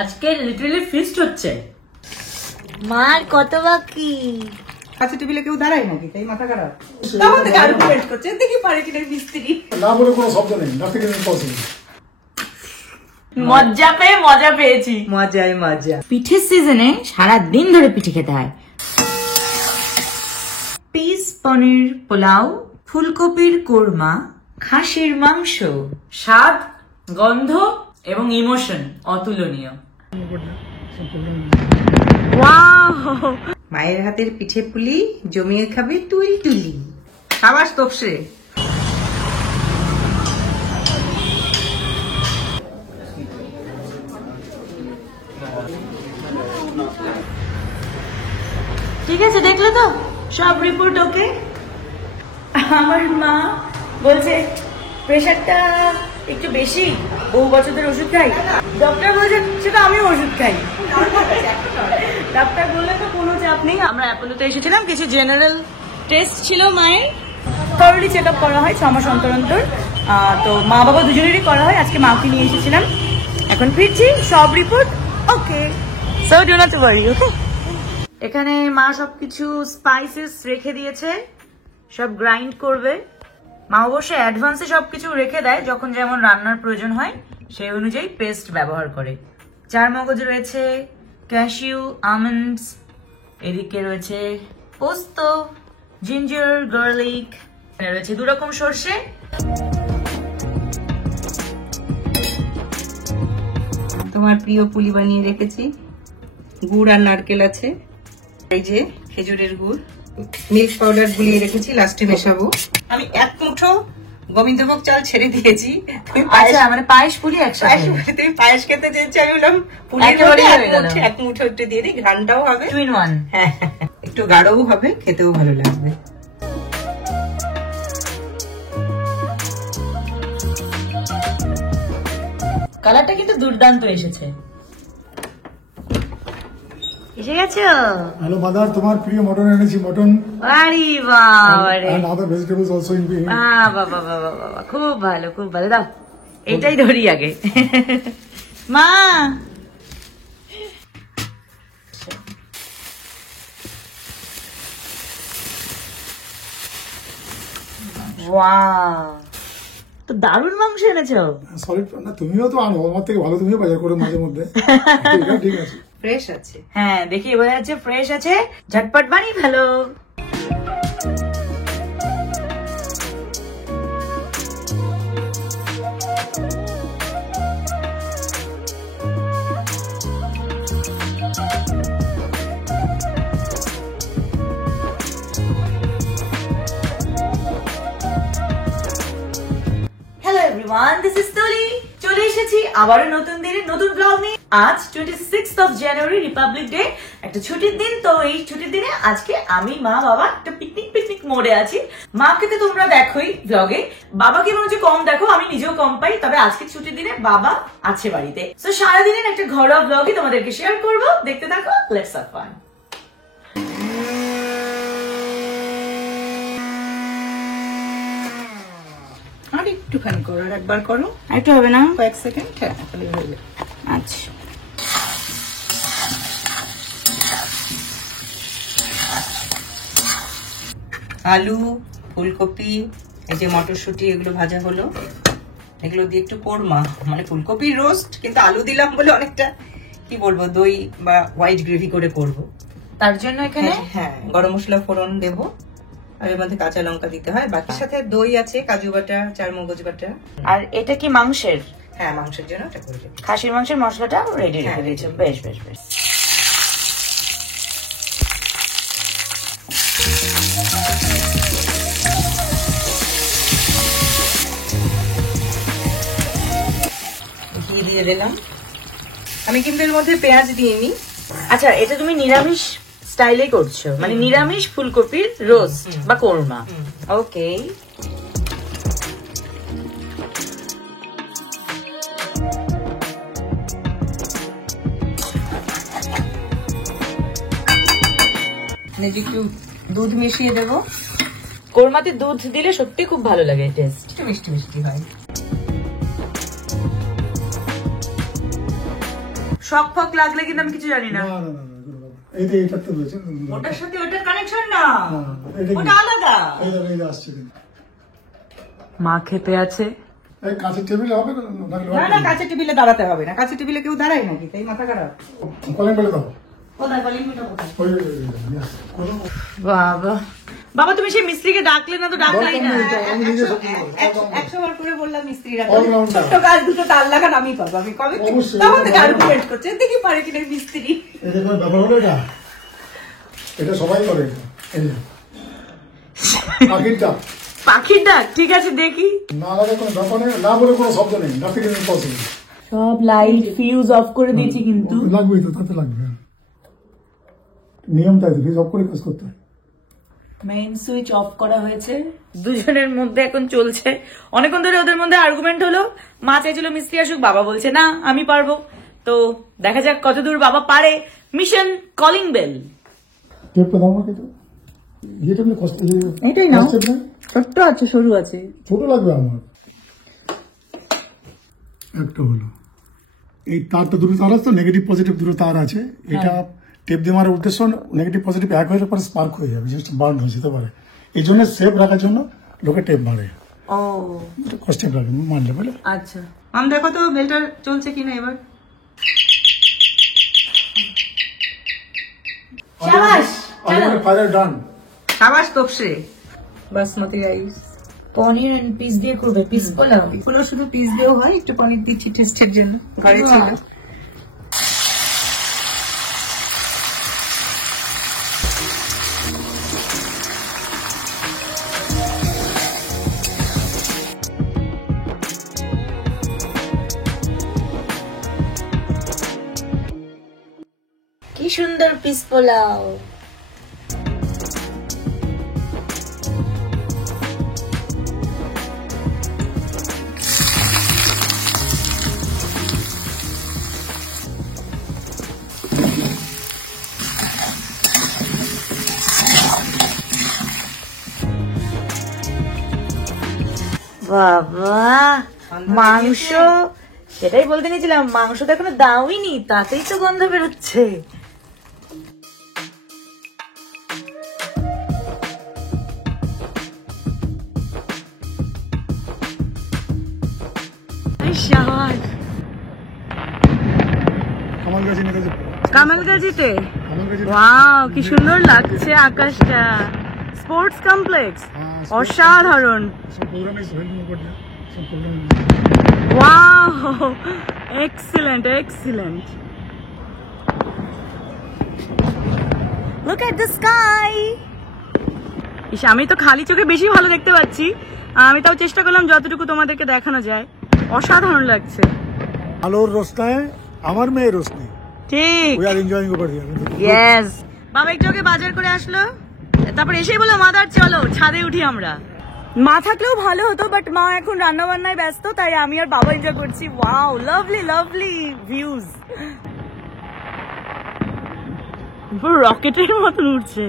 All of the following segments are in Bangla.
আজকে লিটারালি ফিস্ট হচ্ছে। মার কত বাকি? কাছে টেবিলে কেউ দাঁড়ায় নাকি? তাই মাথা খারাপ। তাও থেকে আর্গুমেন্ট করছে, দেখি পারে কিনা মিস্ত্রি। না বলে কোনো শব্দ নেই, নাথিং ইজ ইম্পসিবল। মজা পেয়ে মজা পেয়েছি। মজাই মজা। পিঠের সিজনে সারা দিন ধরে পিঠে খেতে হয়। পিস পনির পোলাও, ফুলকপির কোরমা, খাসির মাংস, স্বাদ, গন্ধ এবং ইমোশন অতুলনীয়। মায়ের হাতের পিঠে পুলি জমিয়ে খাবে তুই তুলি। সাবাস তোপসে। ঠিক আছে, দেখলে তো সব রিপোর্ট ওকে। আমার মা বলছে প্রেশারটা একটু বেশি, বহু বছর ধরে ওষুধ খাই। ডক্টর বলছে সেটা আমিও ওষুধ খাই। ডাক্তার বললে তো কোনো চাপ নেই। আমরা অ্যাপোলোতে এসেছিলাম, কিছু জেনারেল টেস্ট ছিল মায়ের, থরলি চেক আপ করা হয় 6 মাস অন্তর অন্তর। তো মা বাবা দুজনেরই করা হয়। আজকে মাকে নিয়ে এসেছিলাম, এখন ফিরছি, সব report okay. So do not worry, okay. এখানে মা সবকিছু স্পাইসেস রেখে দিয়েছে, সব গ্রাইন্ড করবে। মা অবশ্যই অ্যাডভান্সে সবকিছু রেখে দেয়, যখন যেমন রান্নার প্রয়োজন হয় সেই অনুযায়ী পেস্ট ব্যবহার করে। চারমগজ রয়েছে, ক্যাশিউ, আমন্ডস, এদিকে রয়েছে পোস্ত, জিঞ্জার, গার্লিক, রয়েছে 2 রকম সর্ষে। তোমার প্রিয় পুলি বানিয়ে রেখেছি, গুড় আর নারকেল আছে, এই যে খেজুরের গুড়, মিল্ক পাউডার গুলিয়ে রেখেছি, লাস্টে মেশাবো। আমি 1 মুঠো গোবিন্দভোগ চাল ছেড়ে দিয়েছি। তুমি পায়েস, মানে পায়েস পুলি একসাথে। তুমি পায়েস খেতে চেয়েছি, আমি বললাম পুলির মধ্যে 1 মুঠো একটু দিয়ে দিই, ঘ্রাণটাও হবে 2 in 1। হ্যাঁ, একটু গাঢ়ও হবে, খেতেও ভালো লাগবে। কালারটা কিন্তু দুর্দান্ত এসেছে। এসে গেছো? হ্যালো মাদার, তোমার প্রিয় মটন এনেছি, মটন আরে বাবারে, and other vegetables also in being. বাবা বাবা বাবা, খুব ভালো খুব ভালো। দাও এটাই ধরি আগে। মা ওয়াও, তো দারুণ মাংস এনেছো। সলিড না, তুমিও তো আনো, আমার থেকে ভালো তুমিও বাজার করো মাঝে মধ্যে। ঠিক আছে, ফ্রেশ আছে। হ্যাঁ, দেখি বোঝা যাচ্ছে ফ্রেশ আছে, ঝটপট বানিয়ে ফেলো। This is Tuli. চলে এসেছি আবারও নতুন দিনে নতুন ব্লগ নিয়ে। আজ 26th of January, Republic day, একটা ছুটির দিন। তো এই ছুটির দিনে আজকে আমি, মা, বাবা একটা পিকনিক মোডে আছি। মাকে তো তোমরা দেখোই ব্লগে, বাবাকে মনে হচ্ছে কম দেখো, আমি নিজেও কম পাই। তবে আজকে ছুটির দিনে বাবা আছে বাড়িতে, তো সারাদিনের একটা ঘরোয়া ব্লগই তোমাদেরকে শেয়ার করবো, দেখতে থাকো, লেটস হ্যাভ ফান। আর একটুখানি করো, আর একবার করো, একটু হবে না, কয়েক সেকেন্ড। হ্যাঁ, তাহলে হয়ে আচ্ছা। আলু, ফুলকপি, এই যে মটরশুঁটি, এগুলো ভাজা হলো। এগুলো দিয়ে একটু কোরমা, মানে ফুলকপির রোস্ট, কিন্তু আলু দিলাম বলে অনেকটা কি বলবো, দই বা হোয়াইট গ্রেভি করে করব। তার জন্য এখানে হ্যাঁ, গরম মশলা ফোড়ন দেবো, আর এর মধ্যে কাঁচা লঙ্কা দিতে হয়। বাকি সাথে দই আছে, কাজু বাটা, চারমগজ বাটা। আর এটা কি মাংসের? হ্যাঁ, মাংসের জন্য এটা করে দেবো। খাসির মাংসের মশলাটা রেডি রেখে দিয়েছো, বেশ বেশ বেশ। ঘি দিয়ে দিলাম। আমি কিন্তু এর মধ্যে পেঁয়াজ দিইনি। আচ্ছা, এটা তুমি নিরামিষ স্টাইলে করছো, মানে নিরামিষ ফুলকপির রোস্ট বা কোরমা। ওকে, একটু দুধ মিশিয়ে দেবো। কোরমাতে দুধ দিলে সত্যি খুব ভালো লাগে, টেস্ট একটু মিষ্টি মিষ্টি হয়। শক ফক লাগলে কিন্তু আমি কিছু জানি না। না না না না, কোনো ব্যাপার না। এই যে এটা তো রয়েছে ওটার সাথে ওটার কানেকশন না, এটা কি? ওটা আলাদা। এই যে আসছে কিন্তু। মা খেতে আছে। এই কাঁচের টেবিল হবে না? না না, কাঁচের টেবিলে দাঁড়াতে হবে না, কাঁচের টেবিলে কেউ দাঁড়ায় নাকি, তাই মাথা খারাপ। কলিং বেলে দাও। কোথায় কলিং বেলটা কোথায়? ওই yes, কোনো বাবা, বাবা তুমি সেই মিস্ত্রিকে ডাকলে না তো, ডাকলাই না। দরকার নেই, আমি নিজে সব করবো। 100 বার করে বললাম মিস্ত্রিরা All rounder. ছোট্ট কাজ দুটো তার লাগান আমি পাবো, আমি কবে অবশ্যই। তখন থেকে আর্গুমেন্ট করছে, দেখি পারে কিনা মিস্ত্রি। এটা কোনো ব্যাপার হলো এটা? এটা সবাই করে এটা। এই যে। পাখিরটা পাখির ডাক, ঠিক আছে দেখি। না লাগে কোনো ব্যাপার নেই, না বলে কোনো শব্দ নেই, নাথিং ইজ ইম্পসিবল। সব লাইট ফিউজ অফ করে দিয়েছি কিন্তু। লাগবেই তো, তাতে লাগবে। নিয়ম তাই তো, ফিজ অফ করে কাজ করতে হয়। মেইন সুইচ অফ করা হয়েছে। দুজনের মধ্যে এখন চলছে, অনেকক্ষণ ধরে ওদের মধ্যে আর্গুমেন্ট হলো। মা চাইছিল মিস্ত্রি আসুক, বাবা বলছে না আমি পারবো। তো দেখা যাক কতদূর বাবা পারে। Mission calling bell. টেপটা দাও আমাকে তো। ये টেপলে কষ্ট এটাই নাও। টেপ না? ছোট্ট আছে, সরু আছে। ছোট লাগবে আমার। একটা হলো এই তারটা, দুটো তার আছে তো, নেগেটিভ পজিটিভ দুটো তার আছে। এটা টেপ দিয়ে মারার উদ্দেশ্য নেগেটিভ পজিটিভ এক হয়ে পরে স্পার্ক হয়ে যাবে, জিনিসটা বার্ন হয়ে যেতে পারে। এই জন্য সেফ রাখার জন্য লোকে টেপ মারে। ও এটা কষ্ট লাগে মানলে বলে। আচ্ছা, আম দেখো তো বেলটা চলছে কিনা এবার। শাবাশ, ফায়ার ডান। সাবাস Topshe. Basmati rice, paneer and peas দিয়ে করবে, পিস পোলাও। এগুলো শুধু পিস দিয়েও হয়, একটু পনির দিচ্ছি টেস্টের জন্য, ঘরে ছিল। কি সুন্দর পিস পোলাও। বাবা, মাংস, সেটাই বলতে নিয়েছিলাম, মাংস তো এখনো দাওইনি, তাতেই তো গন্ধ বেরোচ্ছে। শাবাশ। কামালগাছি নিয়ে গেছে। কামালগাজিতে কামালগাছি ওয়াও, কি সুন্দর লাগছে আকাশটা। স্পোর্টস কমপ্লেক্স, অসাধারণ। সব পৌরাণিক ভেন্ডিং উপর দিয়ে সব পৌরাণিক। Wow, excellent excellent. Look at the sky. ইস, আমি তো খালি চোখে বেশি ভালো দেখতে পাচ্ছি, আমি তাও চেষ্টা করলাম যতটুকু তোমাদেরকে দেখানো যায়। অসাধারণ লাগছে। আলোর রোশনায় আমার মেয়ে রোশনি। ঠিক, we are enjoying over here. Yes. বাবা একটু আগে বাজার করে আসলো, তারপর এসেই বললো মাদার চলো ছাদে উঠি আমরা। মা থাকলেও ভালো হতো, বাট মা এখন রান্না বান্নায় ব্যস্ত, তাই আমি আর বাবা এনজয় করছি। Wow, lovely lovely views. পুরো রকেটের মতন উঠছে।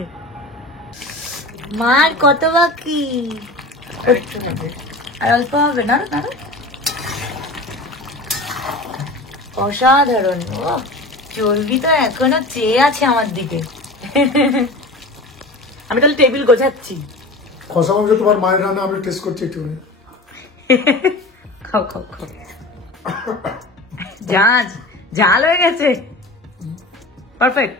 মার কত বাকি? আর অল্প হবে না? না অসাধারণ। ও, চর্বি তো এখনো চেয়ে আছে আমার দিকে। আমি তাহলে টেবিল গোছাচ্ছি। খসা মাংস তোমার মায়ের রান্না আমি টেস্ট করছি একটু। খাও খাও খাও। ঝাল হয়ে গেছে, পারফেক্ট।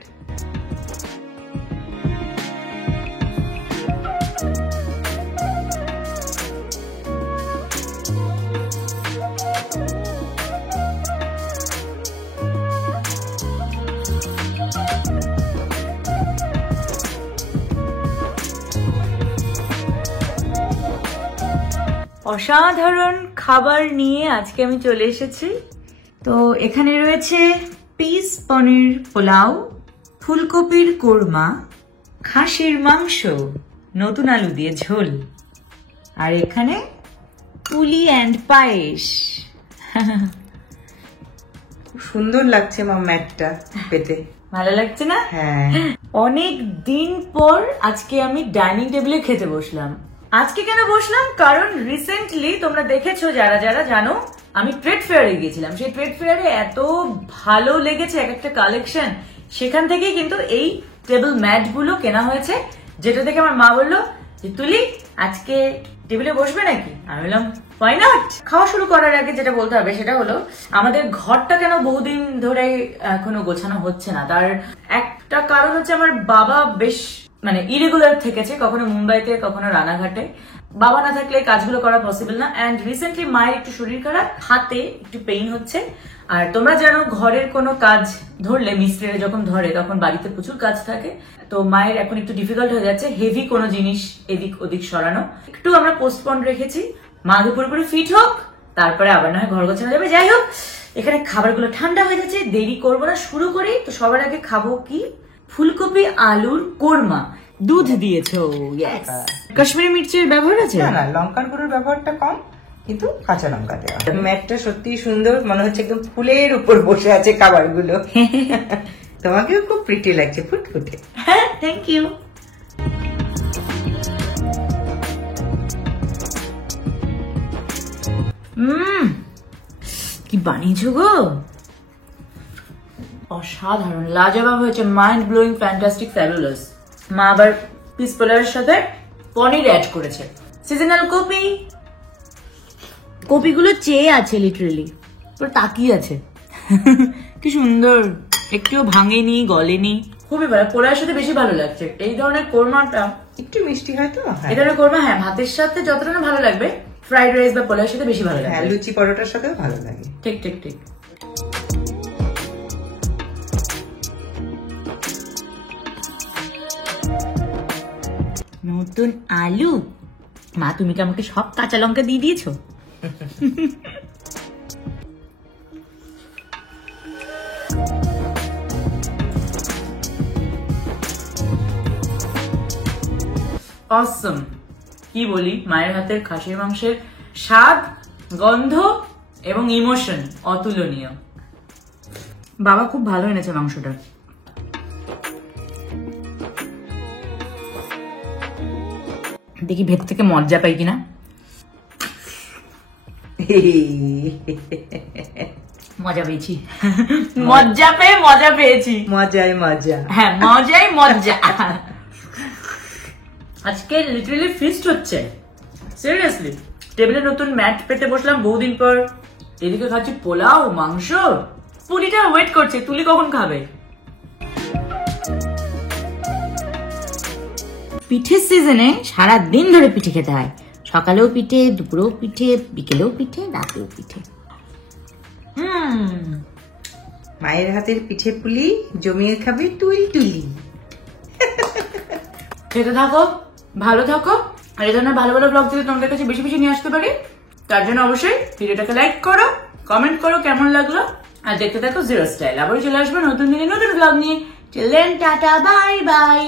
অসাধারণ খাবার নিয়ে আজকে আমি চলে এসেছি। তো এখানে রয়েছে পিস পনির পোলাও, ফুলকপির কোরমা, খাসির মাংস, নতুন আলু দিয়ে ঝোল, আর এখানে পুলি অ্যান্ড পায়েস। সুন্দর লাগছে মা ম্যাটটা পেতে, ভালো লাগছে না? হ্যাঁ। অনেক দিন পর আজকে আমি ডাইনিং টেবিলে খেতে বসলাম। আজকে কেন বসলাম? কারণ রিসেন্টলি তোমরা দেখেছো, যারা যারা জানো, আমি ট্রেড ফেয়ারে গিয়েছিলাম, সেই ট্রেড ফেয়ারে এত ভালো লেগেছে এক একটা কালেকশন, সেখান থেকেই কিন্তু এই টেবিল ম্যাট গুলো কেনা হয়েছে, যেটা থেকে আমার মা বললো যে তুলি আজকে টেবিলে বসবে নাকি। আমি বললাম why not? খাওয়া শুরু করার আগে যেটা বলতে হবে সেটা হলো আমাদের ঘরটা কেন বহুদিন ধরে এখনো গোছানো হচ্ছে না, তার একটা কারণ হচ্ছে আমার বাবা বেশ মানে ইরেগুলার থেকেছে, কখনো মুম্বাইতে কখনো রানাঘাটে। বাবা না থাকলে কাজগুলো করা পসিবল না। অ্যান্ড রিসেন্টলি মায়ের একটু শরীর খারাপ, হাতে একটু পেইন হচ্ছে। আর তোমরা জানো ঘরের কোনো কাজ ধরলে, মিস্ত্রিরা যখন ধরে তখন বাড়িতে প্রচুর কাজ থাকে, তো মায়ের এখন একটু ডিফিকাল্ট হয়ে যাচ্ছে হেভি কোনো জিনিস এদিক ওদিক সরানো। একটু আমরা পোস্টপন্ড রেখেছি, মা আগে পুরোপুরি ফিট হোক, তারপরে আবার না হয় ঘর গোছানো যাবে। যাই হোক, এখানে খাবারগুলো ঠান্ডা হয়ে যাচ্ছে, দেরি করবো না, শুরু করি। তো সবার আগে খাবো কি, ফুলকপি আলুর কোরমা। দুধ দিয়েছো, ইয়েস। কাশ্মীরি মির্চের ব্যবহার আছে? না না, লঙ্কার গুঁড়োর ব্যবহারটা কম, কিন্তু কাঁচা লঙ্কা দেওয়া। ম্যাটটা সত্যি সুন্দর, মনে হচ্ছে একদম ফুলের উপর বসে আছে খাবারগুলো। তোমাকেও খুব প্রিটি লাগছে, ফুটফুটে। হ্যাঁ, থ্যাংক ইউ। কি বানিয়েছো গো, অসাধারণ, লাজবাব হয়েছে, মাইন্ড ব্লোয়িং, ফ্যান্টাস্টিক, ফ্যাবুলাস। মা আবার পিস পোলাওয়ের সাথে পনির অ্যাড করেছে, সিজনাল কপি। কপিগুলো চেয়ে আছে, লিটারালি পুরো তাকিয়ে আছে। কি সুন্দর, একটুও ভাঙেনি, গলেনি, খুবই ভালো। পোলাওয়ের সাথে বেশি ভালো লাগছে এই ধরনের কোরমাটা, একটু মিষ্টি হয়তো। এই ধরনের কোরমা হ্যাঁ ভাতের সাথে যতটা না ভালো লাগবে, ফ্রাইড রাইস বা পোলাওয়ের সাথে বেশি ভালো হ্যাঁ, লাগবে। লুচি পরোটার সাথেও ভালো লাগে। ঠিক ঠিক ঠিক। নতুন আলু, মা তুমি কি আমাকে সব কাঁচা লঙ্কা দিয়ে দিয়েছো? অসম, কি বলি, মায়ের হাতের খাসির মাংসের স্বাদ, গন্ধ এবং ইমোশন অতুলনীয়। বাবা খুব ভালো এনেছে মাংসটা। দেখি ভেতর থেকে মজা পাই কিনা। মজা পেয়েছি, মজা পেয়ে মজা পেয়েছি, মজাই মজা। হ্যাঁ মজাই মজা। আজকে লিটারালি ফিস্ট হচ্ছে, সিরিয়াসলি। টেবিলে নতুন ম্যাট পেতে বসলাম বহুদিন পর, এদিকে খাচ্ছি পোলাও, মাংস। পুলিটা ওয়েট করছে, তুলি কখন খাবে। পিঠের সিজনে সারা দিন ধরে পিঠে খেতে হয়, সকালেও পিঠে, দুপুরেও পিঠে, বিকেলেও পিঠে, রাতেও পিঠে। মায়ের হাতের পিঠে পুলি জমিয়ে খাবে তুই তুলি। খেতে থাকো, ভালো থাকো, আর এই ধরনের ভালো ভালো ব্লগ যদি তোমাদের কাছে বেশি বেশি নিয়ে আসতে পারি, তার জন্য অবশ্যই ভিডিওটাকে লাইক করো, কমেন্ট করো কেমন লাগলো, আর দেখতে থাকো জিরো স্টাইল। আবার চলে আসবো নতুন দিনে নতুন ব্লগ নিয়ে। Till then tata, bye by.